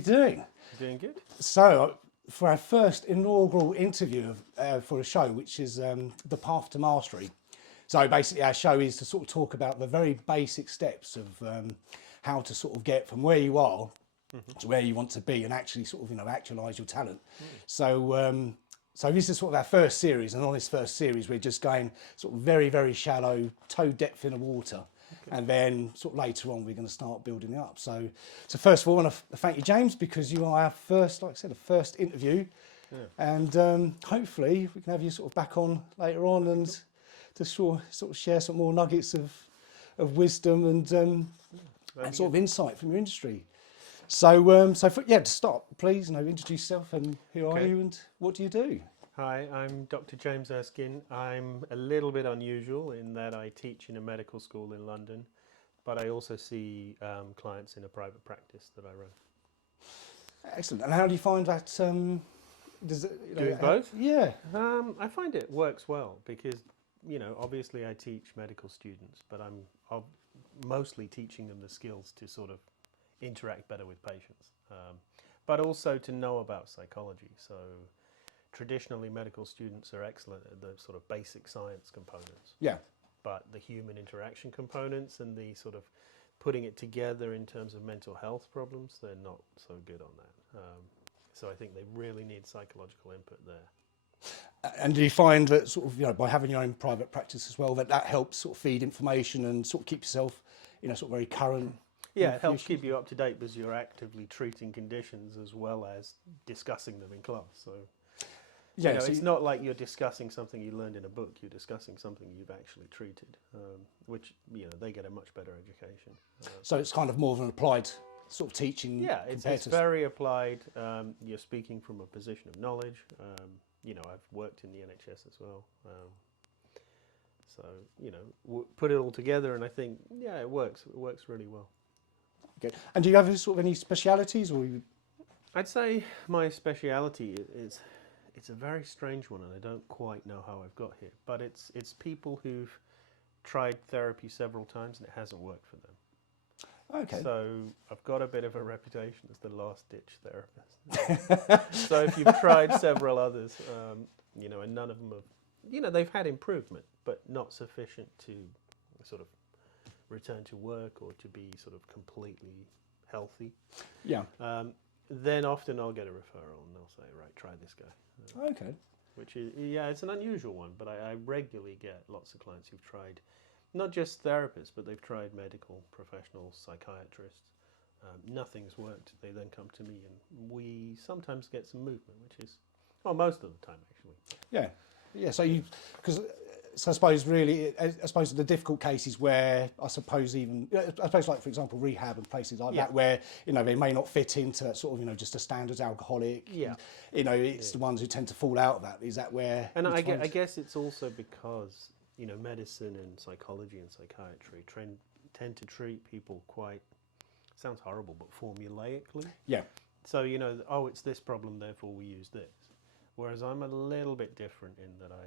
you doing? Doing good. So, for our first inaugural interview for a show, which is The Path to Mastery. So basically our show is to sort of talk about the very basic steps of how to sort of get from where you are to where you want to be and actually sort of, actualise your talent. So, so this is sort of our first series, and on this first series we're just going sort of very, very shallow, toe depth in the water. And then sort of later on we're going to start building it up. So first of all, I want to thank you, James, because you are our first, like I said, the first interview. Yeah. And hopefully we can have you sort of back on later on and to sort of share some more nuggets of wisdom and sort of insight from your industry. So, to start, please, introduce yourself and who are you and what do you do? Hi, I'm Dr James Erskine. I'm a little bit unusual in that I teach in a medical school in London, but I also see clients in a private practice that I run. Excellent. And how do you find that? Doing both? Yeah. I find it works well because, obviously I teach medical students, but I'm mostly teaching them the skills to sort of interact better with patients, but also to know about psychology. So traditionally medical students are excellent at the sort of basic science components. Yeah. But the human interaction components and the sort of putting it together in terms of mental health problems, they're not so good on that. So I think they really need psychological input there. And do you find that sort of, by having your own private practice as well, that helps sort of feed information and sort of keep yourself, sort of very current? Yeah, it helps keep you up to date because you're actively treating conditions as well as discussing them in class. So, yeah, it's not like you're discussing something you learned in a book. You're discussing something you've actually treated, which, they get a much better education. So it's kind of more of an applied sort of teaching. Yeah, it's very applied. You're speaking from a position of knowledge. I've worked in the NHS as well. So, put it all together and I think, it works. It works really well. Okay. And do you have sort of any specialities, or? I'd say my speciality is, it's a very strange one, and I don't quite know how I've got here. But it's people who've tried therapy several times and it hasn't worked for them. Okay. So I've got a bit of a reputation as the last-ditch therapist. So if you've tried several others, and none of them have, they've had improvement, but not sufficient to sort of return to work or to be sort of completely healthy. Yeah. Then often I'll get a referral and they'll say, right, try this guy. Okay. Which is, it's an unusual one, but I regularly get lots of clients who've tried, not just therapists, but they've tried medical professionals, psychiatrists. Nothing's worked. They then come to me and we sometimes get some movement, which is, most of the time actually. Yeah. Yeah, so I suppose really, the difficult cases where I suppose like for example rehab and places like that where they may not fit into sort of just a standard alcoholic. Yeah. It's the ones who tend to fall out of that. Is that where? And I guess it's also because medicine and psychology and psychiatry tend to treat people quite, sounds horrible, but formulaically. Yeah. So it's this problem, therefore we use this. Whereas I'm a little bit different in that I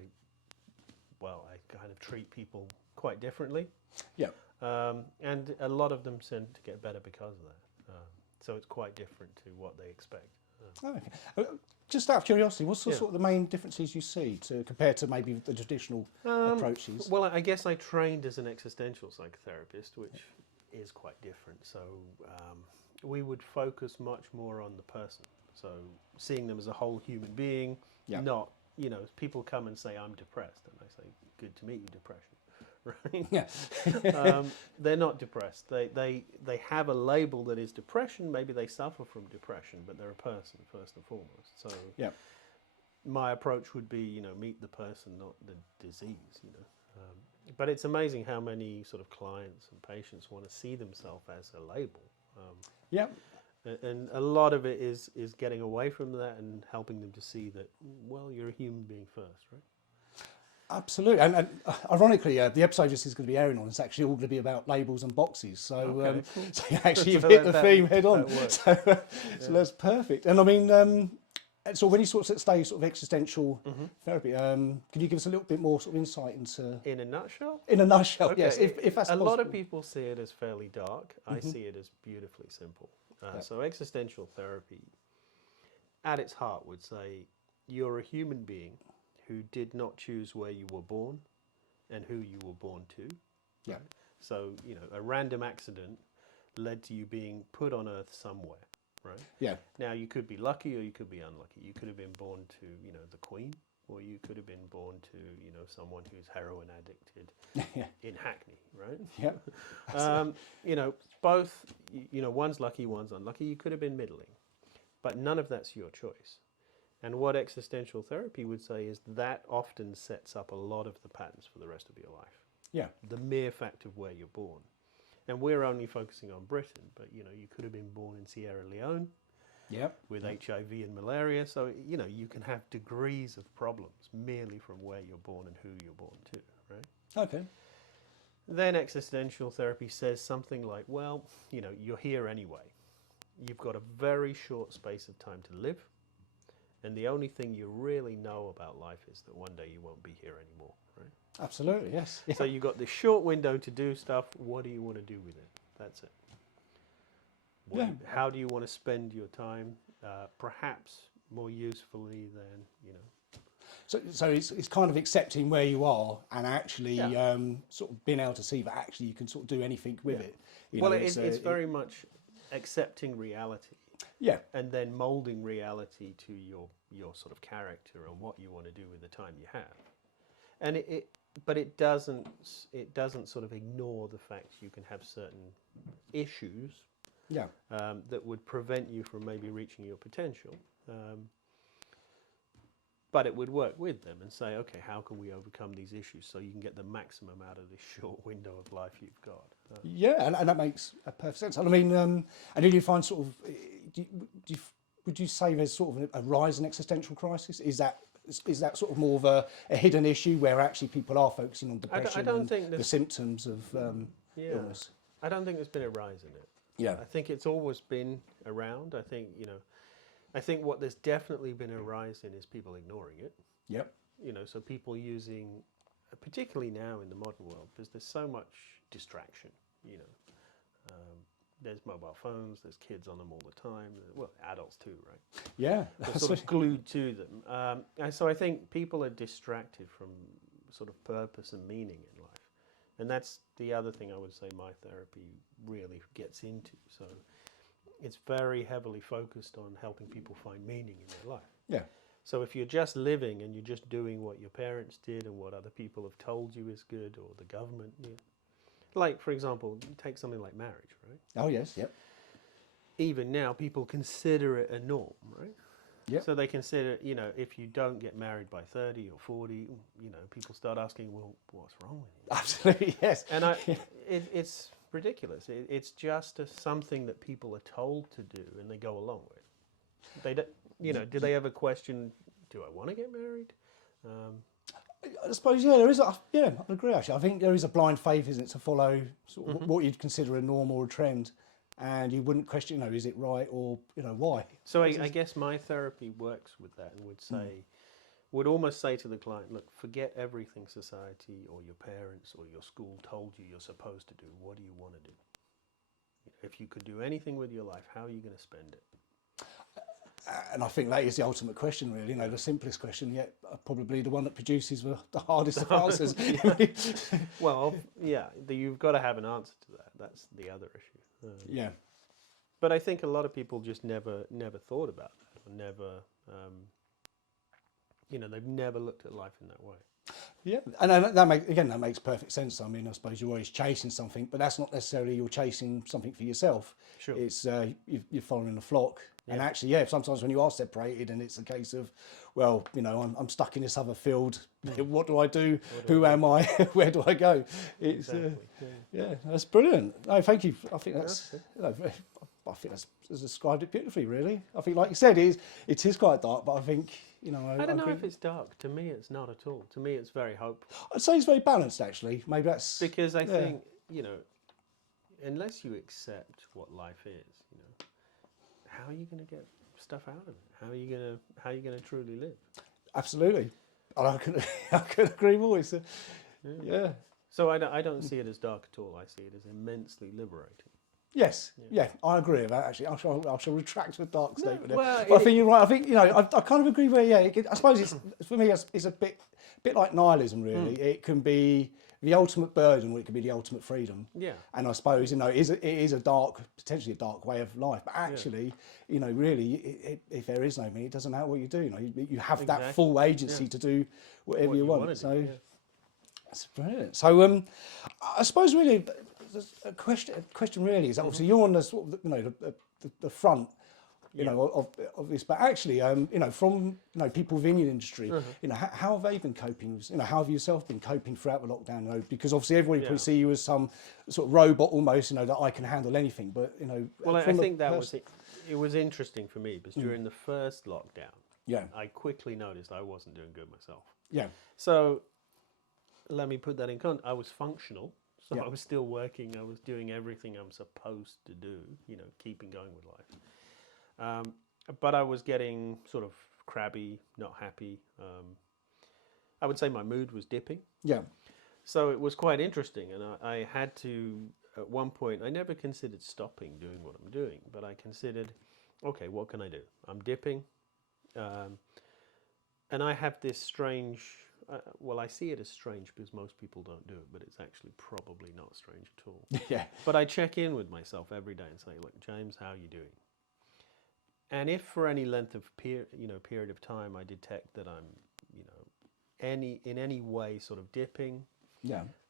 kind of treat people quite differently. Yeah. And a lot of them tend to get better because of that. So it's quite different to what they expect. Okay. Just out of curiosity, what's sort of the main differences you see compared to maybe the traditional approaches? Well, I guess I trained as an existential psychotherapist, which is quite different. So we would focus much more on the person. So seeing them as a whole human being, not, people come and say, I'm depressed. And I say, good to meet you, depression. Right? Yeah. They're not depressed. They have a label that is depression. Maybe they suffer from depression, but they're a person first and foremost. So my approach would be, meet the person, not the disease. But it's amazing how many sort of clients and patients want to see themselves as a label. And a lot of it is getting away from that and helping them to see that, well, you're a human being first, right? Absolutely, and ironically, the episode this is going to be airing on is actually all going to be about labels and boxes. So, so you've hit the theme head on. So that's perfect. And I mean, so when you sort of say sort of existential therapy, can you give us a little bit more sort of insight into? In a nutshell. In a nutshell, yes. If that's a possible. lot of people see it as fairly dark. I see it as beautifully simple. So existential therapy, at its heart, would say you're a human being who did not choose where you were born and who you were born to. Yeah. So, you know, a random accident led to you being put on Earth somewhere, right? Yeah. Now, you could be lucky or you could be unlucky. You could have been born to, you know, the Queen, or you could have been born to, you know, someone who's heroin addicted Yeah. in Hackney, right? Yeah. You know, both, you know, one's lucky, one's unlucky. You could have been middling, but none of that's your choice. And what existential therapy would say is that often sets up a lot of the patterns for the rest of your life. Yeah. The mere fact of where you're born. And we're only focusing on Britain, but, you know, you could have been born in Sierra Leone with HIV and malaria. So, you know, you can have degrees of problems merely from where you're born and who you're born to, right? Okay. Then existential therapy says something like, well, you know, you're here anyway. You've got a very short space of time to live. And the only thing you really know about life is that one day you won't be here anymore, right? Absolutely, yes. Yeah. So you've got this short window to do stuff. What do you want to do with it? That's it. How do you want to spend your time? Perhaps more usefully than, you know. So it's kind of accepting where you are and actually sort of being able to see that actually you can sort of do anything with it. Well, it's very much accepting reality. Yeah. And then molding reality to your sort of character and what you want to do with the time you have. And but it doesn't sort of ignore the fact you can have certain issues that would prevent you from maybe reaching your potential. But it would work with them and say, okay, how can we overcome these issues so you can get the maximum out of this short window of life you've got? Yeah, and that makes a perfect sense. I mean, and do you find sort of, would you say there's sort of a rise in existential crisis? Is that sort of more of a hidden issue where actually people are focusing on depression I don't and think the symptoms of illness? I don't think there's been a rise in it. Yeah. I think it's always been around. I think, you know, I think what there's definitely been a rise in is people ignoring it. Yep. You know, so people using, particularly now in the modern world, because there's so much distraction, you know. There's mobile phones, there's kids on them all the time, well, adults too, right? Yeah. They're sort of glued to them. And so I think people are distracted from sort of purpose and meaning in life. And that's the other thing I would say my therapy really gets into. So it's very heavily focused on helping people find meaning in their life. Yeah. So if you're just living and you're just doing what your parents did and what other people have told you is good, or the government, like, for example, take something like marriage, right? Oh, yes, yep. Even now, people consider it a norm, right? Yep. So they consider, you know, if you don't get married by 30 or 40, you know, people start asking, well, what's wrong with you? Absolutely, yes. And it's ridiculous. It's just something that people are told to do and they go along with. They don't, you know, do they ever question, do I want to get married? I suppose, yeah, there is. I agree. Actually, I think there is a blind faith, isn't it, to follow sort of what you'd consider a norm or a trend, and you wouldn't question, you know, is it right or, you know, why? So I guess my therapy works with that and would say, would almost say to the client, look, forget everything society or your parents or your school told you you're supposed to do. What do you want to do? If you could do anything with your life, how are you going to spend it? And I think that is the ultimate question, really. You know, the simplest question, yet probably the one that produces the hardest of answers. Well, yeah, you've got to have an answer to that. That's the other issue. Yeah. But I think a lot of people just never thought about that, or never, you know, they've never looked at life in that way. Yeah, and that makes perfect sense. I mean, I suppose you're always chasing something, but that's not necessarily you're chasing something for yourself. Sure. It's you're following a flock. And actually, sometimes when you are separated and it's a case of, well, you know, I'm stuck in this other field. What do I do? Who am I? Where do I go? It's Exactly. That's brilliant. No, thank you. I think that's I think that's described it beautifully. Really, I think, like you said, it is quite dark, but I think, you know, I don't know if it's dark. To me, it's not at all. To me, it's very hopeful. I'd say it's very balanced, actually. Maybe that's because I think, you know, unless you accept what life is, you know, how are you going to get stuff out of it? How are you going to truly live? Absolutely, and I could agree more. It's yeah. So I don't see it as dark at all. I see it as immensely liberating. Yes, yeah, I agree with that. Actually, I shall retract the dark statement. There. well, But I think you're right. I think I kind of agree with. Yeah, I suppose it's for me. It's a bit like nihilism. Really, it can be the ultimate burden, or it can be the ultimate freedom. Yeah. And I suppose it is a dark, potentially a dark way of life. But actually, really, if there is no me, it doesn't matter what you do. You have that full agency to do whatever What you want. wanna do, So yeah. that's brilliant. So I suppose really. A question really is obviously you're on the sort of the front of this, but actually from people within the industry, how have they been coping? How have yourself been coping throughout the lockdown? Because obviously everybody probably see you as some sort of robot almost, that I can handle anything. But Well, I think that was it. It was interesting for me because during the first lockdown, I quickly noticed I wasn't doing good myself. Yeah. So let me put that in context. I was functional. So I was still working. I was doing everything I'm supposed to do, keeping going with life. But I was getting sort of crabby, not happy. I would say my mood was dipping. Yeah. So it was quite interesting. And I had to, at one point, I never considered stopping doing what I'm doing, but I considered, okay, what can I do? I'm dipping. And I have this strange... I see it as strange because most people don't do it, but it's actually probably not strange at all. Yeah. But I check in with myself every day and say, look, James, how are you doing? And if for any length of period of time I detect that I'm, in any way sort of dipping,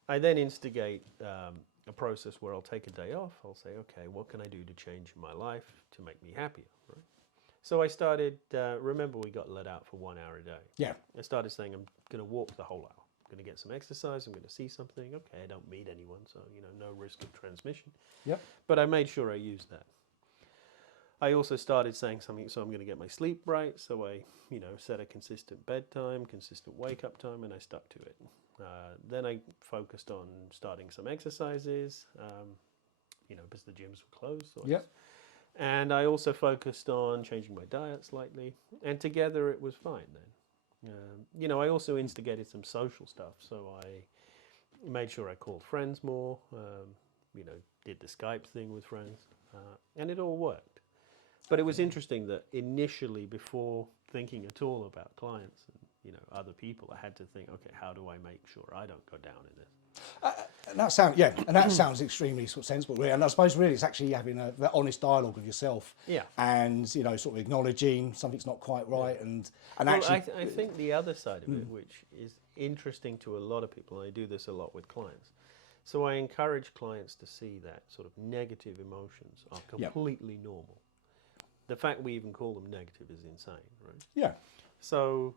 I then instigate a process where I'll take a day off. I'll say, okay, what can I do to change my life to make me happier, right? So I started, remember we got let out for 1 hour a day. Yeah. I started saying I'm going to walk the whole hour. I'm going to get some exercise. I'm going to see something. Okay, I don't meet anyone, so, no risk of transmission. Yep. But I made sure I used that. I also started saying something, so I'm going to get my sleep right. So I, set a consistent bedtime, consistent wake-up time, and I stuck to it. Then I focused on starting some exercises, because the gyms were closed. So and I also focused on changing my diet slightly, and together it was fine then. I also instigated some social stuff, so I made sure I called friends more, did the Skype thing with friends, and it all worked. But it was interesting that initially, before thinking at all about clients and other people, I had to think, okay, how do I make sure I don't go down in this? And that sounds extremely sort of sensible, really. And I suppose really it's actually having that honest dialogue with yourself, and sort of acknowledging something's not quite right, and actually. I think the other side of it, which is interesting to a lot of people, and I do this a lot with clients. So I encourage clients to see that sort of negative emotions are completely normal. The fact we even call them negative is insane, right? Yeah. So,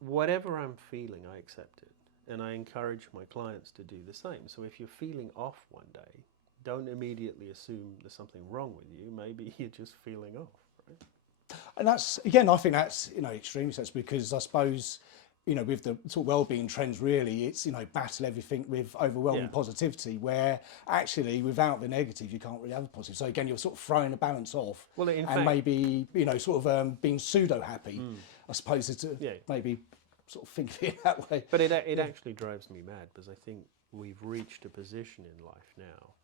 whatever I'm feeling, I accept it. And I encourage my clients to do the same. So if you're feeling off one day, don't immediately assume there's something wrong with you. Maybe you're just feeling off, right? And that's, again, I think that's, extremely sensible, because I suppose, with the sort of well-being trends, really, it's, battle everything with overwhelming positivity, where actually without the negative, you can't really have a positive. So again, you're sort of throwing the balance off, well, in and fact, maybe, sort of being pseudo-happy, I suppose, is to maybe sort of think of it that way. But it actually drives me mad, because I think we've reached a position in life now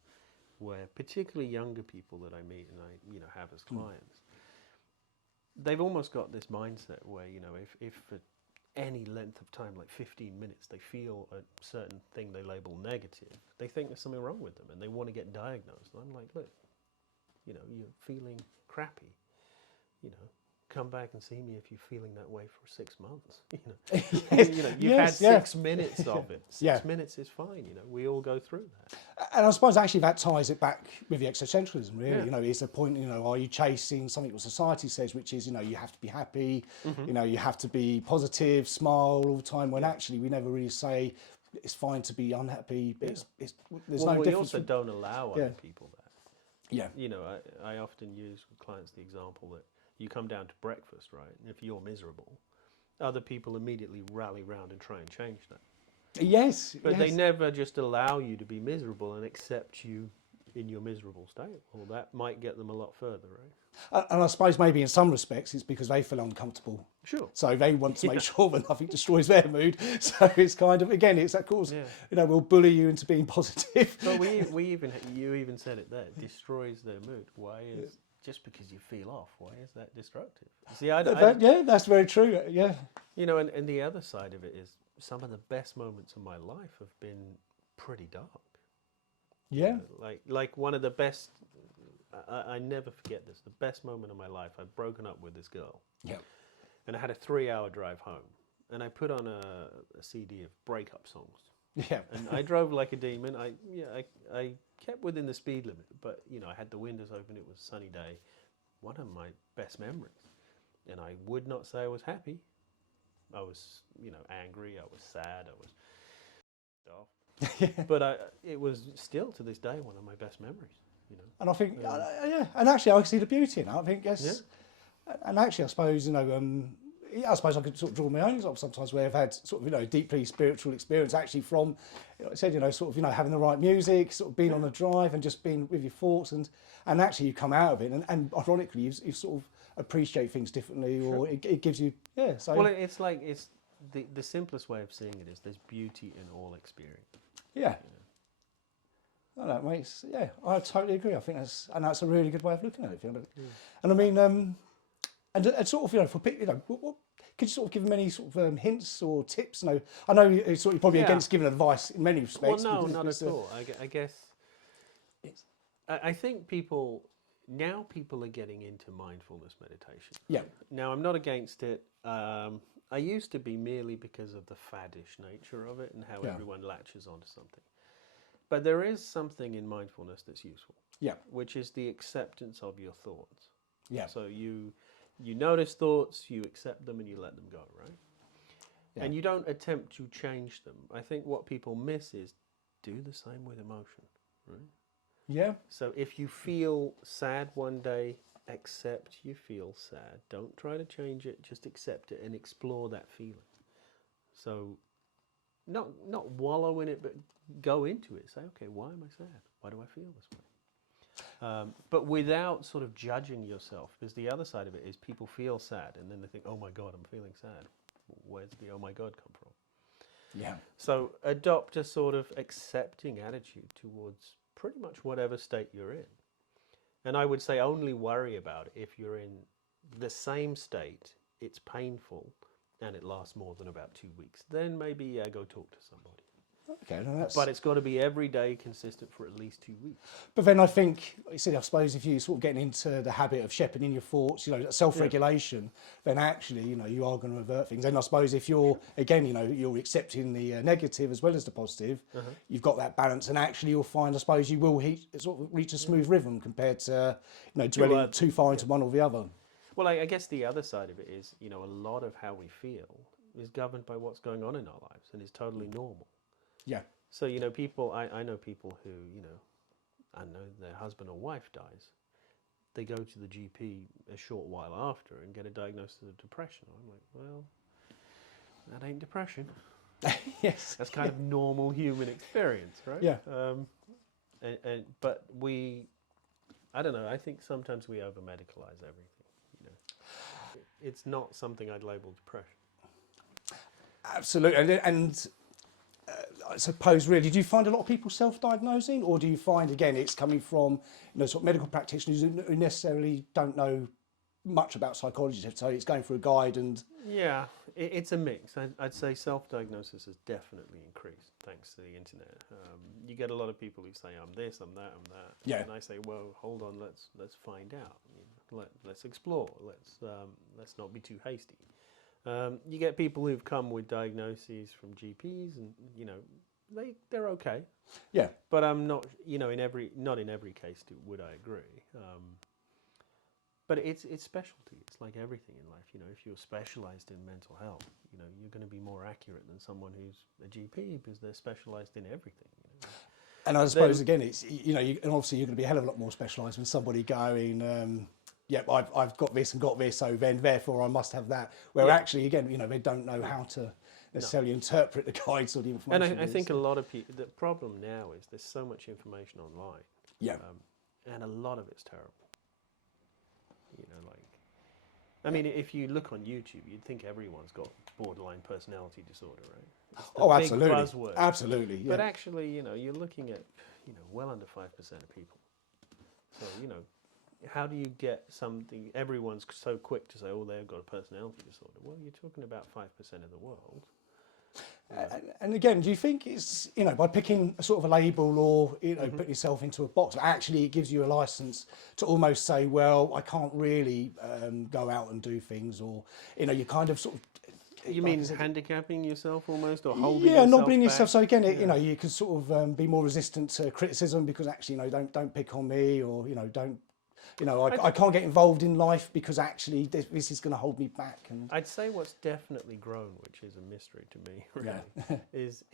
where particularly younger people that I meet and I have as clients, they've almost got this mindset where, if for any length of time, like 15 minutes, they feel a certain thing they label negative, they think there's something wrong with them and they want to get diagnosed. And I'm like, look, you're feeling crappy, come back and see me if you're feeling that way for 6 months. You've had 6 minutes of it. 6 minutes is fine. We all go through that. And I suppose actually that ties it back with the existentialism, really. Is the point, are you chasing something what society says, which is, you have to be happy, you have to be positive, smile all the time, when actually we never really say it's fine to be unhappy. There's no difference. We also don't allow other people that. Yeah. I often use with clients the example that you come down to breakfast, right? And if you're miserable, other people immediately rally round and try and change that. Yes. But they never just allow you to be miserable and accept you in your miserable state. Well, that might get them a lot further, right? And I suppose maybe in some respects it's because they feel uncomfortable. Sure. So they want to make sure that nothing destroys their mood. So it's kind of, again, it's of course, we'll bully you into being positive. But you even said it there. Destroys their mood. Why is just because you feel off? Why is that destructive? See, yeah, that's very true. Yeah. And the other side of it is some of the best moments of my life have been pretty dark. Yeah. Like one of the best. I never forget this. The best moment of my life. I'd broken up with this girl. Yeah. And I had a 3-hour drive home, and I put on a CD of breakup songs. Yeah. And I drove like a demon. I kept within the speed limit, but I had the windows open. It was a sunny day. One of my best memories. And I would not say I was happy. I was, angry. I was sad. I was off. But it was still to this day one of my best memories. And I think, and actually I see the beauty in it. I think, yes. And actually, I suppose, I suppose I could sort of draw my own example sometimes where I've had sort of, deeply spiritual experience actually from, I said, sort of, having the right music, sort of being on a drive and just being with your thoughts and actually you come out of it and ironically you sort of appreciate things differently or it gives you, so. Well, it's the simplest way of seeing it is there's beauty in all experience. Yeah. Oh, that makes, I totally agree. I think that's a really good way of looking at it. And I mean, and sort of, for people, could you sort of give them any sort of hints or tips? I know you're probably against giving advice in many respects. Well, no, not at all. I guess I think people are getting into mindfulness meditation. Yeah. Now, I'm not against it. I used to be merely because of the faddish nature of it and how everyone latches onto something. But there is something in mindfulness that's useful. Yeah. Which is the acceptance of your thoughts. Yeah. So you notice thoughts, you accept them and you let them go, right? Yeah. And you don't attempt to change them. I think what people miss is do the same with emotion, right? Yeah. So if you feel sad one day, accept you feel sad. Don't try to change it, just accept it and explore that feeling. So not wallow in it, but go into it. Say, okay, why am I sad? Why do I feel this way? But without sort of judging yourself, because the other side of it is people feel sad and then they think, oh my God, I'm feeling sad. Where's the oh my God come from? Yeah. So adopt a sort of accepting attitude towards pretty much whatever state you're in. And I would say only worry about it if you're in the same state, it's painful, and it lasts more than about 2 weeks. Then maybe go talk to somebody. Okay, no, but it's got to be every day consistent for at least 2 weeks. But then I think, I suppose if you're sort of getting into the habit of shepherding your thoughts, self-regulation, then actually, you are going to avert things. And I suppose if you're, again, you're accepting the negative as well as the positive, you've got that balance and actually you'll find, I suppose, you will sort of reach a smooth rhythm compared to, dwelling too far into one or the other. Well, I guess the other side of it is, a lot of how we feel is governed by what's going on in our lives and is totally normal. Yeah. So, people, I know people who, I know their husband or wife dies. They go to the GP a short while after and get a diagnosis of depression. I'm like, well, that ain't depression. Yes. That's kind of normal human experience, right? Yeah. But I don't know, I think sometimes we over-medicalize everything, It's not something I'd label depression. Absolutely. And I suppose, really, do you find a lot of people self-diagnosing, or do you find, again, it's coming from, sort of medical practitioners who necessarily don't know much about psychology, so it's going through a guide and... Yeah, it's a mix. I'd say self-diagnosis has definitely increased thanks to the internet. You get a lot of people who say, I'm this, I'm that, I'm that. Yeah. And I say, well, hold on, let's find out. Let's explore. Let's not be too hasty. You get people who've come with diagnoses from GPs, and they're okay. Yeah. But I'm not, not in every case would I agree. But it's specialty. It's like everything in life. If you're specialised in mental health, you're going to be more accurate than someone who's a GP because they're specialised in everything. And I suppose again, it's and obviously you're going to be a hell of a lot more specialised than somebody going. Yep, I've got this and got this, so then therefore I must have that. Where actually, again, they don't know how to necessarily interpret the guides or the information. And I think a lot of people, the problem now is there's so much information online. Yeah. And a lot of it's terrible. You know, like, I mean, if you look on YouTube, you'd think everyone's got borderline personality disorder, right? It's the big Absolutely. buzzword. Absolutely, yeah. But actually, you know, you're looking at, you know, well under 5% of people. So, you know, how do you get something, everyone's so quick to say, oh, they've got a personality disorder. Well, you're talking about 5% of the world. And again, do you think it's, you know, by picking a sort of a label or, you know, putting yourself into a box, actually it gives you a license to almost say, well, I can't really go out and do things, or, you know, you kind of sort of... You like mean I said, handicapping yourself almost, or holding yeah, yourself not being yourself. back? So again, you know, you can sort of be more resistant to criticism because actually, you know, don't pick on me, or, you know, don't, you know, I can't get involved in life because actually this is going to hold me back. And I'd say what's definitely grown, which is a mystery to me, really, Yeah. is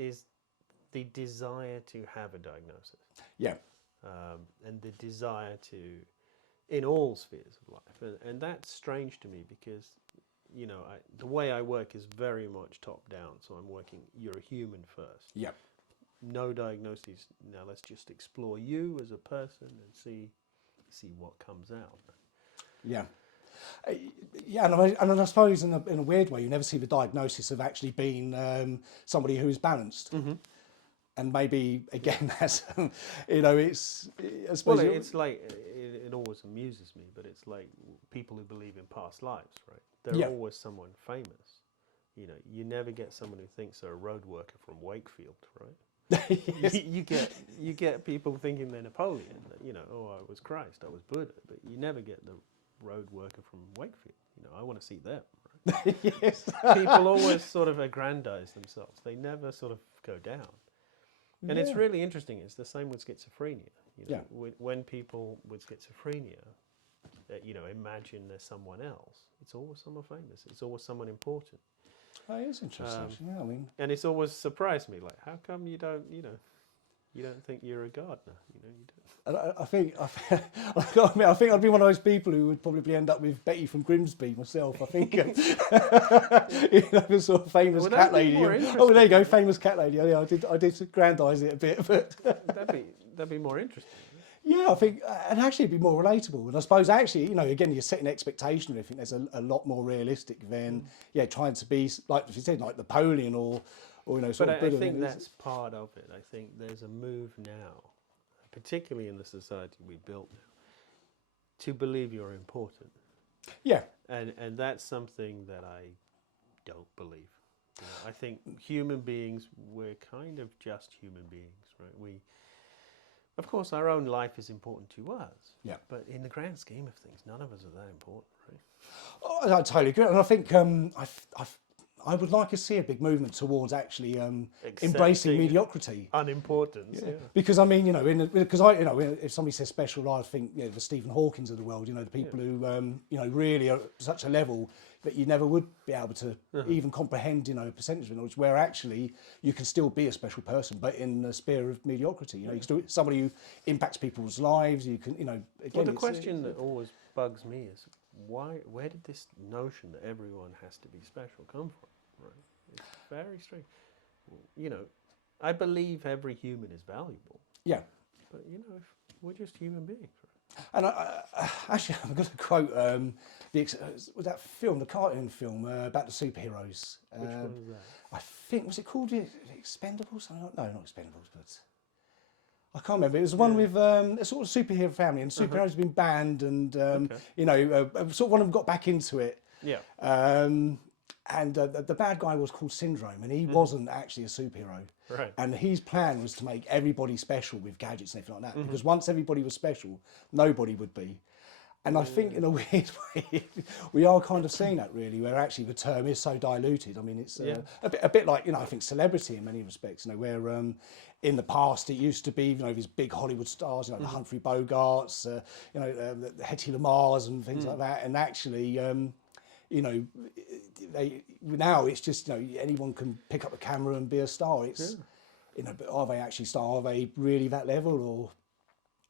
the desire to have a diagnosis, yeah, and the desire to, in all spheres of life, and that's strange to me because, you know, the way I work is very much top down. So I'm working, you're a human first. yeah, No diagnoses. Now let's just explore you as a person and see what comes out. yeah. Yeah, and I suppose in a weird way, you never see the diagnosis of actually being somebody who is balanced. And maybe, again, that's, you know, it's, I suppose... Well, it's like, it always amuses me, but it's like people who believe in past lives, right? They're Yeah. always someone famous. You know, you never get someone who thinks they're a road worker from Wakefield, right? Yes. you get people thinking they're Napoleon, that, you know, oh, I was Christ, I was Buddha, but you never get the road worker from Wakefield. You know, I want to see them, right? Yes. People always sort of aggrandize themselves. They never sort of go down. And it's really interesting. It's the same with schizophrenia. You know, when people with schizophrenia, you know, imagine there's someone else, it's always someone famous. It's always someone important. Oh, it is interesting. Yeah, I mean... And it's always surprised me, like, how come you don't, you know, you don't think you're a gardener? You know, you don't. I think I'd be one of those people who would probably end up with Betty from Grimsby myself. I think, you know, the sort of famous cat lady. Oh, there you go, famous cat lady. Yeah, I did aggrandise it a bit, but that'd be more interesting. yeah, I think, and actually it'd be more relatable. And I suppose actually, you know, again, you're setting expectation. I think there's a lot more realistic than trying to be like you said, like Napoleon or you know, sort of. But I think that's part of it. I think there's a move now, particularly in the society we built now, to believe you're important. Yeah. And that's something that I don't believe. You know, I think human beings, we're kind of just human beings, right? Of course, our own life is important to us. Yeah. But in the grand scheme of things, none of us are that important, right? Oh, I totally agree, and I think I would like to see a big movement towards actually embracing mediocrity. Unimportance, yeah. Because I mean, you know, because you know, if somebody says special, I think, you know, the Stephen Hawkins of the world, you know, the people who you know, really are at such a level that you never would be able to even comprehend, you know, a percentage of knowledge, where actually you can still be a special person, but in the sphere of mediocrity. You know, you can still somebody who impacts people's lives. You can, you know, again. Well, the question that always bugs me is where did this notion that everyone has to be special come from? Right, it's very strange. You know, I believe every human is valuable. Yeah. But you know, we're just human beings. Right? And actually, I'm going to quote was that film, the cartoon film about the superheroes. Which one is that? I think, was it called Expendables? No, not Expendables, but I can't remember. It was one with a sort of superhero family, and superheroes have been banned, and you know, sort of one of them got back into it. Yeah. And the bad guy was called Syndrome, and he wasn't actually a superhero. Right. And his plan was to make everybody special with gadgets and everything like that, because once everybody was special, nobody would be. And I think in a weird way, we are kind of seeing that really, where actually the term is so diluted. I mean, it's a bit like, you know, I think celebrity in many respects, you know, where in the past it used to be, you know, these big Hollywood stars, you know, the Humphrey Bogarts, you know, the Hetty Lamars and things like that. And actually, you know, now it's just, you know, anyone can pick up a camera and be a star. It's, you know, but are they actually star? Are they really that level, or?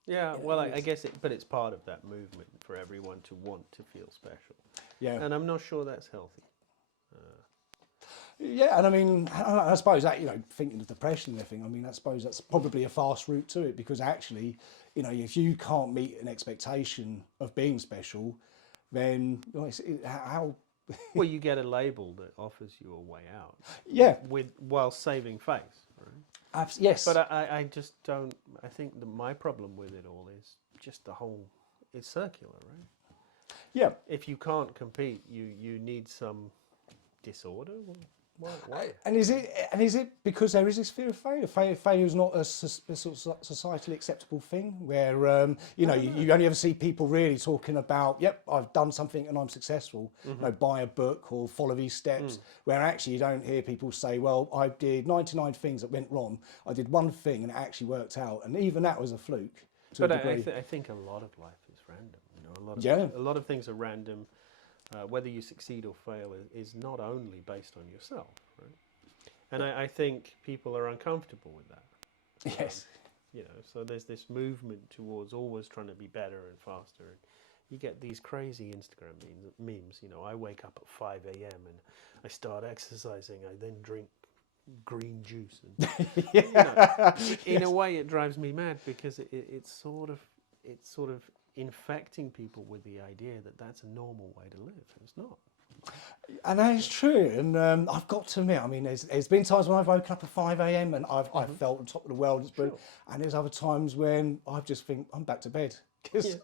Yeah, well, I guess but it's part of that movement for everyone to want to feel special. Yeah. And I'm not sure that's healthy. Yeah, and I mean, I suppose that, thinking of depression and everything, I mean, I suppose that's probably a fast route to it, because actually, if you can't meet an expectation of being special, then how? Well, you get a label that offers you a way out. Yeah, While saving face, right? yes. But I just don't. I think that my problem with it all is just the whole. It's circular, right? Yeah. If you can't compete, you need some disorder. Well, why? And is it because there is this fear of failure? Failure is not a sort of societally acceptable thing, where you only ever see people really talking about, yep, I've done something and I'm successful. Buy a book or follow these steps. Where actually you don't hear people say, well, I did 99 things that went wrong. I did one thing and it actually worked out, and even that was a fluke. But I think a lot of life is random. A lot of things are random. Whether you succeed or fail is not only based on yourself, right? And I think people are uncomfortable with that. Yes. So there's this movement towards always trying to be better and faster. And you get these crazy Instagram memes. I wake up at 5 a.m. and I start exercising. I then drink green juice. And, in a way, it drives me mad, because it's sort of infecting people with the idea that that's a normal way to live, and it's not. And that is true. And I've got to admit, I mean, there's been times when I've woken up at 5 a.m. and I've felt on top of the world. It's brilliant. And there's other times when I just think I'm back to bed, because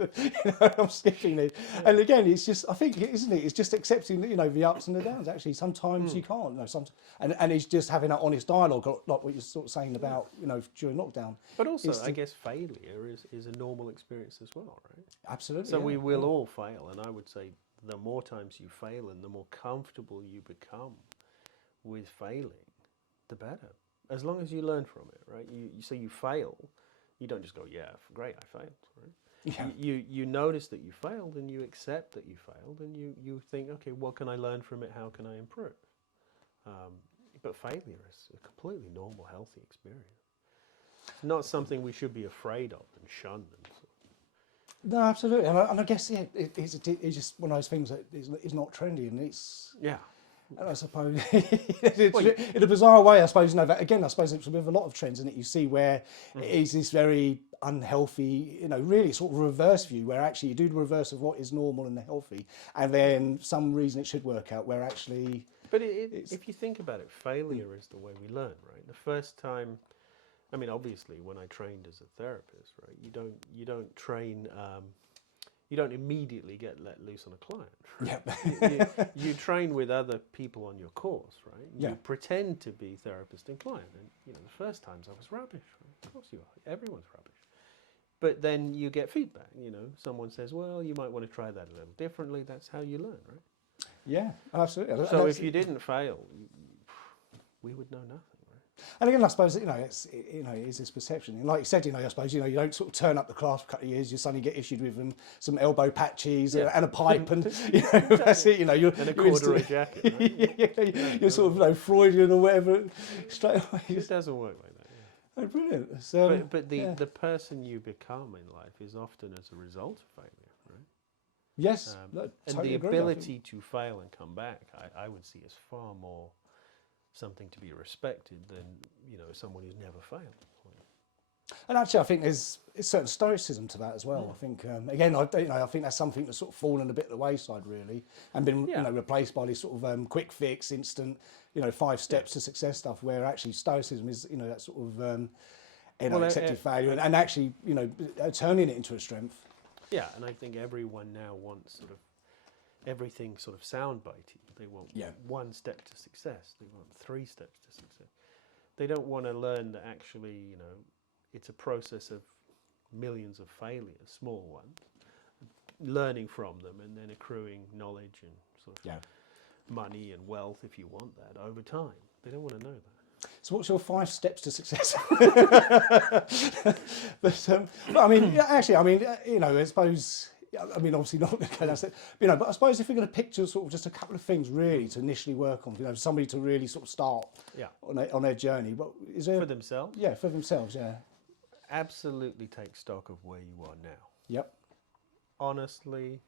I'm skipping it. Yeah. And again, it's just, I think, isn't it? It's just accepting, the ups and the downs. Actually, sometimes you can't. And it's just having that honest dialogue, like what you're sort of saying about, during lockdown. But also, I guess failure is a normal experience as well, right? Absolutely. So we will all fail, and I would say the more times you fail and the more comfortable you become with failing, the better. As long as you learn from it, right? You fail, you don't just go, yeah, great, I failed, right? Yeah. You notice that you failed, and you accept that you failed, and you think, okay, what can I learn from it? How can I improve? But failure is a completely normal, healthy experience. It's not something we should be afraid of and shun. No, absolutely, and I guess it's just one of those things that is not trendy, and it's And I suppose in a bizarre way, I suppose, that again, I suppose it's with a lot of trends in it. You see where it is this very unhealthy, really sort of reverse view, where actually you do the reverse of what is normal and healthy, and then some reason it should work out, where actually. But if you think about it, failure is the way we learn, right? The first time. I mean, obviously, when I trained as a therapist, right, you don't train, you don't immediately get let loose on a client. Right? Yep. you train with other people on your course, right? You Yeah. pretend to be therapist and client, and the first times I was rubbish. Right? Of course you are. Everyone's rubbish. But then you get feedback. Someone says, "Well, you might want to try that a little differently." That's how you learn, right? Yeah, absolutely. So if you didn't fail, we would know nothing. And again, I suppose it's this perception. And like you said, I suppose you don't sort of turn up the class for a couple of years. You suddenly get issued with some elbow patches and a pipe, and that's it. You're and a corduroy jacket. Right? You're sort of Freudian or whatever. Straight away, it doesn't work like that. Yeah. Oh, brilliant! But the person you become in life is often as a result of failure, right? Yes, and the ability to fail and come back, I would see as far more something to be respected than someone who's never failed. And actually, I think there's a certain stoicism to that as well. I think again, I think that's something that's sort of fallen a bit at the wayside, really, and been replaced by this sort of quick fix, instant 5 steps to success stuff. Where actually stoicism is that sort of accepted failure and actually turning it into a strength. Yeah, and I think everyone now wants sort of everything sort of soundbitey. They want 1 step to success. They want 3 steps to success. They don't want to learn that actually, it's a process of millions of failures, small ones, learning from them and then accruing knowledge and sort of money and wealth, if you want that, over time. They don't want to know that. So what's your 5 steps to success? But I mean, actually, I suppose. I mean, obviously not going to go down that, but I suppose if we're going to picture sort of just a couple of things really to initially work on, somebody to really sort of start on their journey. But is there for themselves? Yeah, for themselves. Yeah. Absolutely take stock of where you are now. Yep. Honestly,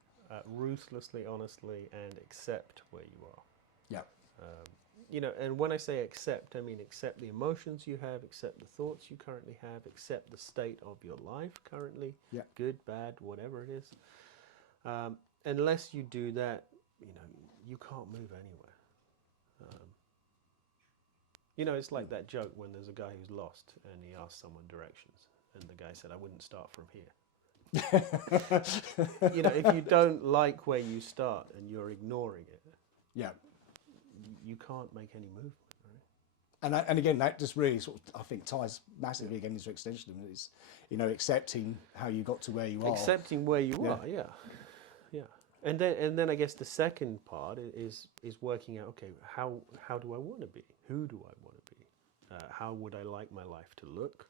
ruthlessly honestly, and accept where you are. Yep. you know, and when I say accept, I mean accept the emotions you have, accept the thoughts you currently have, accept the state of your life currently, Yeah. good, bad, whatever it is. Unless you do that, you know, you can't move anywhere. You know, it's like that joke when there's a guy who's lost and he asks someone directions, and the guy said, "I wouldn't start from here." You know, if you don't like where you start and you're ignoring it, Yeah. you can't make any movement, right? And again, that just really sort of, I think, ties massively again into existentialism. It's, you know, accepting how you got to where you are. Accepting where you are, yeah. And then I guess the second part is working out, okay, how do I want to be? Who do I want to be? How would I like my life to look?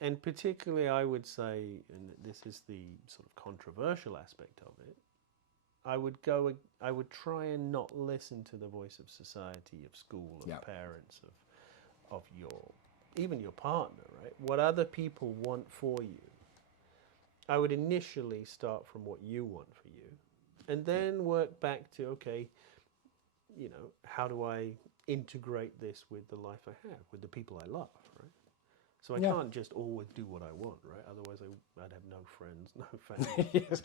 And particularly, I would say, and this is the sort of controversial aspect of it, I would try and not listen to the voice of society, of school, of parents, of even your partner, right? What other people want for you. I would initially start from what you want for you, and then work back to, okay, you know, how do I integrate this with the life I have, with the people I love, right? So I can't just always do what I want, right? Otherwise I'd have no friends, no family. Yes.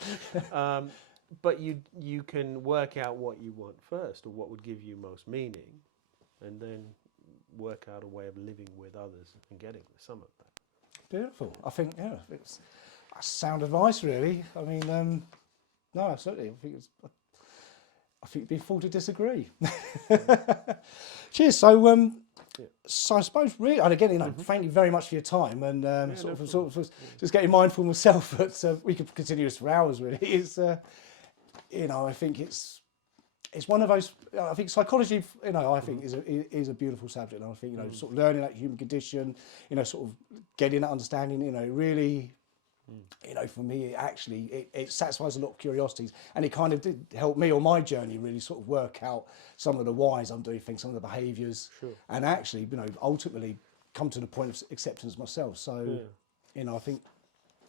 But you can work out what you want first, or what would give you most meaning, and then work out a way of living with others and getting some of that. Beautiful. I think, yeah, it's sound advice, really. I mean, no, absolutely. I think it'd be a fool to disagree. Cheers. So, so I suppose, really, and again, you know, thank you very much for your time, and sort of just getting mindful myself. But we could continue this for hours. Really, it's you know, I think it's one of those. I think psychology, you know, I think is a beautiful subject, and I think, you know, sort of learning that human condition, you know, sort of getting that understanding, you know, really. You know, for me, it satisfies a lot of curiosities, and it kind of did help me on my journey really sort of work out some of the whys I'm doing things, some of the behaviours, and actually, you know, ultimately come to the point of acceptance myself. So, you know, I think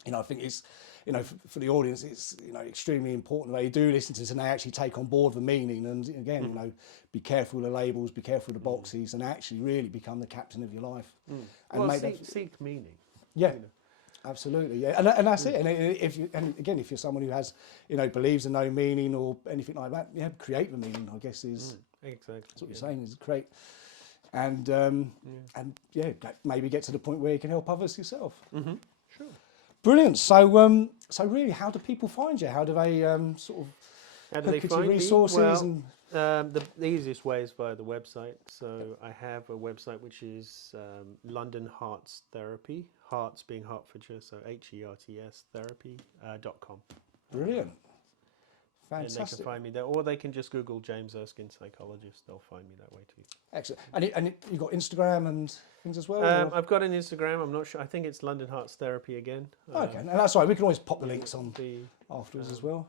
it's, you know, for the audience, it's, you know, extremely important that they do listen to this and they actually take on board the meaning. And again, you know, be careful of the labels, be careful of the boxes, and actually really become the captain of your life. And Well, seek meaning. Yeah. You know. Absolutely, yeah, and that's it. And if you're someone who has, you know, believes in no meaning or anything like that, yeah, create the meaning. I guess is exactly that's what you're saying, is create, and maybe get to the point where you can help others yourself. Sure. Brilliant. So so really, how do people find you? How do they sort of How do they hook find into resources? me? Well, the easiest way is via the website. So I have a website which is London Hearts Therapy, Hearts being Hertfordshire, so HERTS therapy.com. Brilliant. And they Fantastic. can find me there, or they can just Google James Erskine psychologist. They'll find me that way too. Excellent. And you've got Instagram and things as well? I've got an Instagram. I'm not sure. I think it's London Hearts Therapy again. Okay, and that's all right. We can always pop the links on afterwards as well.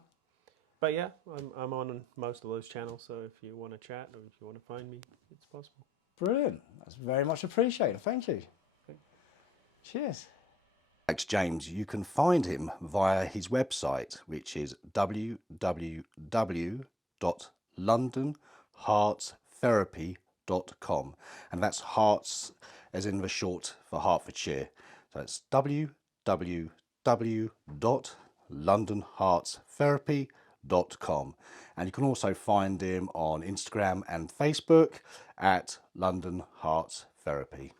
But yeah, I'm on most of those channels. So if you want to chat or if you want to find me, it's possible. Brilliant. That's very much appreciated. Thank you. Okay. Cheers. Dr James, you can find him via his website, which is www.londonheartstherapy.com, and that's hearts as in the short for Hertfordshire. So it's www.londonheartstherapy.com, and you can also find him on Instagram and Facebook at London Hearts Therapy.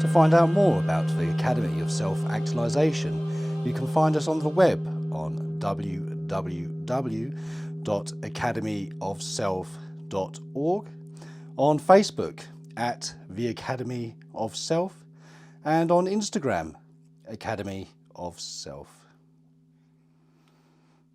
To find out more about the Academy of Self-Actualisation, you can find us on the web on www.academyofself.org, on Facebook at the Academy of Self, and on Instagram, Academy of Self.